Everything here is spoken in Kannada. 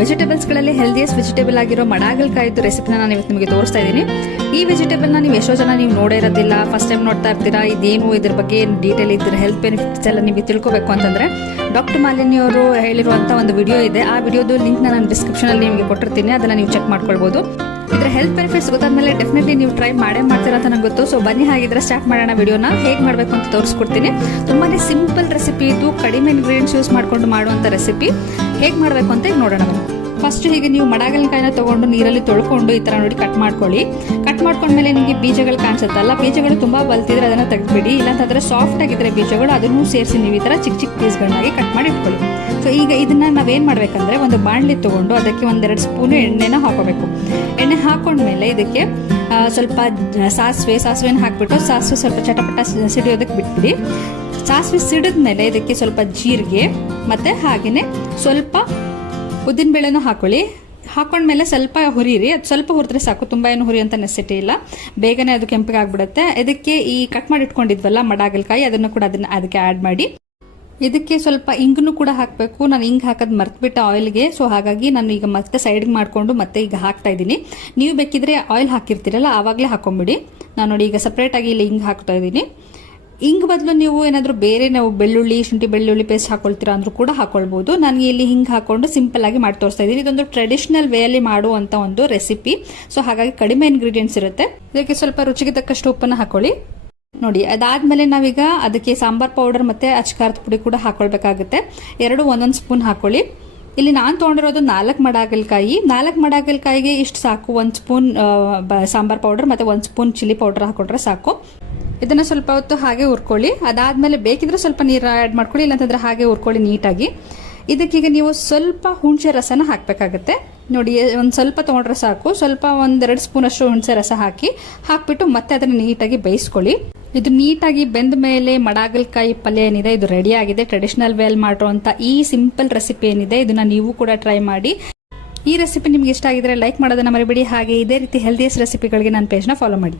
ವೆಜಿಟೇಬಲ್ಸ್ಗಳಲ್ಲಿ ಹೆಲ್ದಿಯಸ್ಟ್ ವೆಜಿಟೇಬಲ್ ಆಗಿರೋ ಮಡಗಲ್ಕಾಯಿದು ರೆಸಿಪಿನ ನಾನು ಇವತ್ತು ನಿಮಗೆ ತೋರಿಸ್ತಾ ಇದ್ದೀನಿ. ಈ ವೆಜಿಟೇಬಲ್ನ ನೀವು ಎಷ್ಟೋ ಜನ ನೀವು ನೋಡೇ ಇರೋದಿಲ್ಲ, ಫಸ್ಟ್ ಟೈಮ್ ನೋಡ್ತಾ ಇರ್ತೀರಾ. ಇದೇನು ಇದ್ರ ಬಗ್ಗೆ ಡೀಟೇಲ್ ಇದ್ರ ಹೆಲ್ತ್ ಬೆನಿಫಿಟ್ಸ್ ಎಲ್ಲ ನಿಮಗೆ ತಿಳ್ಕೊಬೇಕು ಅಂತಂದ್ರೆ ಡಾಕ್ಟರ್ ಮಾಲಿನಿ ಅವರು ಹೇಳಿರುವಂಥ ಒಂದು ವಿಡಿಯೋ ಇದೆ. ಆ ವಿಡಿಯೋದು ಲಿಂಕ್ ನಾನು ಡಿಸ್ಕ್ರಿಪ್ಷನಲ್ಲಿ ನಿಮಗೆ ಕೊಟ್ಟಿರ್ತೀನಿ, ಅದನ್ನು ನೀವು ಚೆಕ್ ಮಾಡ್ಕೊಳ್ಬೋದು. ಇದರ ಹೆಲ್ತ್ ಬೆನಿಫಿಟ್ಸ್ ಗೊತ್ತಾದ್ಮೇಲೆ ಡೆಫಿನೆಟ್ಲಿ ನೀವು ಟ್ರೈ ಮಾಡ್ತೀರಾ ಅಂತ ನನಗೆ ಗೊತ್ತು. ಸೊ ಬನ್ನಿ ಹಾಗಿದ್ರೆ ಸ್ಟಾರ್ಟ್ ಮಾಡೋಣ ವಿಡಿಯೋನ. ಹೇಗೆ ಮಾಡಬೇಕು ಅಂತ ತೋರಿಸ್ಕೊಡ್ತೀನಿ. ತುಂಬಾನೇ ಸಿಂಪಲ್ ರೆಸಿಪಿ ಇದು, ಕಡಿಮೆ ಇಂಗ್ರೀಡಿಯೆಂಟ್ಸ್ ಯೂಸ್ ಮಾಡ್ಕೊಂಡು ಮಾಡುವಂಥ ರೆಸಿಪಿ. ಹೇಗೆ ಮಾಡಬೇಕು ಅಂತ ಈಗ ನೋಡೋಣ. ಫಸ್ಟ್ ಹೀಗೆ ನೀವು ಮಡಗಲ್ಕಾಯಿನ ತಗೊಂಡು ನೀರಲ್ಲಿ ತೊಳ್ಕೊಂಡು ಈ ತರ ನೋಡಿ ಕಟ್ ಮಾಡ್ಕೊಳ್ಳಿ. ಕಟ್ ಮಾಡ್ಕೊಂಡ್ಮೇಲೆ ನಿಮಗೆ ಬೀಜಗಳು ಕಾಣಿಸುತ್ತಲ್ಲ, ಬೀಜಗಳು ತುಂಬಾ ಬಲ್ತಿದ್ರೆ ಅದನ್ನ ತೆಗೆದ್ಬಿಡಿ. ಇಲ್ಲಾಂತಂದ್ರೆ ಸಾಫ್ಟ್ ಆಗಿದ್ರೆ ಬೀಜಗಳು ಅದನ್ನು ಸೇರಿಸಿ ನೀವು ಈ ತರ ಚಿಕ್ಕ ಚಿಕ್ಕ ಪೀಸ್ಗಳನ್ನಾಗಿ ಕಟ್ ಮಾಡಿ ಇಟ್ಕೊಳ್ಳಿ. ಸೊ ಈಗ ಇದನ್ನ ನಾವೇನ್ ಮಾಡ್ಬೇಕಂದ್ರೆ ಒಂದು ಬಾಣಲಿ ತಗೊಂಡು ಅದಕ್ಕೆ 1-2 ಸ್ಪೂನ್ ಎಣ್ಣೆನ ಹಾಕೋಬೇಕು. ಎಣ್ಣೆ ಹಾಕೊಂಡ್ಮೇಲೆ ಇದಕ್ಕೆ ಸ್ವಲ್ಪ ಸಾಸಿವೆನ ಹಾಕ್ಬಿಟ್ಟು ಸಾಸಿವೆ ಸ್ವಲ್ಪ ಚಟಪಟ ಸಿಡಿಯೋದಕ್ಕೆ ಬಿಟ್ಬಿಡಿ. ಸಾಸಿವೆ ಸಿಡಿದ್ಮೇಲೆ ಇದಕ್ಕೆ ಸ್ವಲ್ಪ ಜೀರಿಗೆ ಮತ್ತೆ ಹಾಗೇನೆ ಸ್ವಲ್ಪ ಉದ್ದಿನ ಬೇಳೆನೂ ಹಾಕೊಳ್ಳಿ. ಹಾಕೊಂಡ್ಮೇಲೆ ಸ್ವಲ್ಪ ಹುರಿರಿ. ಅದು ಸ್ವಲ್ಪ ಹುರಿದ್ರೆ ಸಾಕು, ತುಂಬಾ ಏನು ಹುರಿ ಅಂತ ನೆಸಿಟಿ ಇಲ್ಲ, ಬೇಗನೆ ಅದು ಕೆಂಪಿಗೆ ಆಗ್ಬಿಡುತ್ತೆ. ಇದಕ್ಕೆ ಈ ಕಟ್ ಮಾಡಿ ಇಟ್ಕೊಂಡಿದ್ವಲ್ಲ ಮಡಗಲ್ಕಾಯಿ, ಅದನ್ನು ಕೂಡ ಅದಕ್ಕೆ ಆಡ್ ಮಾಡಿ. ಇದಕ್ಕೆ ಸ್ವಲ್ಪ ಇಂಗನ್ನು ಕೂಡ ಹಾಕಬೇಕು. ನಾನು ಇಂಗ್ ಹಾಕೋದು ಮರ್ತ್ಬಿಟ್ಟೆ ಆಯಿಲ್ಗೆ. ಸೊ ಹಾಗಾಗಿ ನಾನು ಈಗ ಮತ್ತೆ ಸೈಡ್ಗೆ ಮಾಡ್ಕೊಂಡು ಮತ್ತೆ ಈಗ ಹಾಕ್ತಾ ಇದ್ದೀನಿ. ನೀವು ಬೇಕಿದ್ರೆ ಆಯಿಲ್ ಹಾಕಿರ್ತೀರಲ್ಲ ಆವಾಗಲೇ ಹಾಕೊಂಡ್ಬಿಡಿ. ನಾನು ನೋಡಿ ಈಗ ಸಪ್ರೇಟ್ ಆಗಿ ಇಲ್ಲಿ ಇಂಗ್ ಹಾಕ್ತಾ ಇದ್ದೀನಿ. ಹಿಂಗ್ ಬದಲು ನೀವು ಏನಾದರೂ ಬೇರೆ ನಾವು ಶುಂಠಿ ಬೆಳ್ಳುಳ್ಳಿ ಪೇಸ್ಟ್ ಹಾಕೊಳ್ತೀರಾ ಅಂದ್ರೂ ಕೂಡ ಹಾಕೊಳ್ಬಹುದು. ನನಗೆ ಇಲ್ಲಿ ಹಿಂಗ್ ಹಾಕೊಂಡು ಸಿಂಪಲ್ ಆಗಿ ಮಾಡಿ ತೋರಿಸ್ತಾ ಇದ್ದೀನಿ. ಇದೊಂದು ಟ್ರೆಡಿಷನಲ್ ವೇ ಅಲ್ಲಿ ಮಾಡುವಂತ ಒಂದು ರೆಸಿಪಿ. ಸೊ ಹಾಗಾಗಿ ಕಡಿಮೆ ಇಂಗ್ರೀಡಿಯೆಂಟ್ಸ್ ಇರುತ್ತೆ. ಇದಕ್ಕೆ ಸ್ವಲ್ಪ ರುಚಿಗೆ ತಕ್ಕಷ್ಟು ಉಪ್ಪನ್ನ ಹಾಕೊಳ್ಳಿ. ನೋಡಿ ಅದಾದ್ಮೇಲೆ ನಾವೀಗ ಅದಕ್ಕೆ ಸಾಂಬಾರ್ ಪೌಡರ್ ಮತ್ತೆ ಅಚ್ಕಾರದ ಪುಡಿ ಕೂಡ ಹಾಕೊಳ್ಬೇಕಾಗುತ್ತೆ. 2 1 ಸ್ಪೂನ್ ಹಾಕೊಳ್ಳಿ. ಇಲ್ಲಿ ನಾನು ತೊಗೊಂಡಿರೋದು 4 ಮಡಗಲ್ಕಾಯಿ. 4 ಮಡಗಲ್ಕಾಯಿಗೆ ಇಷ್ಟು ಸಾಕು. 1 ಸ್ಪೂನ್ ಸಾಂಬಾರ್ ಪೌಡರ್ ಮತ್ತೆ 1 ಸ್ಪೂನ್ ಚಿಲ್ಲಿ ಪೌಡರ್ ಹಾಕೊಂಡ್ರೆ ಸಾಕು. ಇದನ್ನ ಸ್ವಲ್ಪ ಹೊತ್ತು ಹಾಗೆ ಹುರ್ಕೊಳ್ಳಿ. ಅದಾದ್ಮೇಲೆ ಬೇಕಿದ್ರೆ ಸ್ವಲ್ಪ ನೀರು ಆಡ್ ಮಾಡ್ಕೊಳ್ಳಿ, ಇಲ್ಲಾಂತಂದ್ರೆ ಹಾಗೆ ಹುರ್ಕೊಳ್ಳಿ ನೀಟಾಗಿ. ಇದಕ್ಕೀಗ ನೀವು ಸ್ವಲ್ಪ ಹುಣಸೆ ರಸನ ಹಾಕ್ಬೇಕಾಗತ್ತೆ. ನೋಡಿ ಒಂದ್ ಸ್ವಲ್ಪ ತಗೊಂಡ್ರೆ ಸಾಕು. ಸ್ವಲ್ಪ 1-2 ಸ್ಪೂನ್ ಅಷ್ಟು ಹುಣಸೆ ರಸ ಹಾಕ್ಬಿಟ್ಟು ಮತ್ತೆ ಅದನ್ನ ನೀಟಾಗಿ ಬೇಯಿಸ್ಕೊಳ್ಳಿ. ಇದು ನೀಟಾಗಿ ಬೆಂದ ಮೇಲೆ ಮಡಗಲ್ಕಾಯಿ ಪಲ್ಯ ಏನಿದೆ ಇದು ರೆಡಿ ಆಗಿದೆ. ಟ್ರೆಡಿಷನಲ್ ವೇಲ್ ಮಾಡಿರುವಂತ ಈ ಸಿಂಪಲ್ ರೆಸಿಪಿ ಏನಿದೆ ಇದನ್ನ ನೀವು ಕೂಡ ಟ್ರೈ ಮಾಡಿ. ಈ ರೆಸಿಪಿ ನಿಮ್ಗೆ ಇಷ್ಟ ಆಗಿದ್ರೆ ಲೈಕ್ ಮಾಡೋದನ್ನ ಮರಿಬೇಡಿ. ಹಾಗೆ ಇದೇ ರೀತಿ ಹೆಲ್ದಿಯಸ್ಟ್ ರೆಸಿಪಿಗಳಿಗೆ ನನ್ನ ಪೇಜ್ನ ಫಾಲೋ ಮಾಡಿ.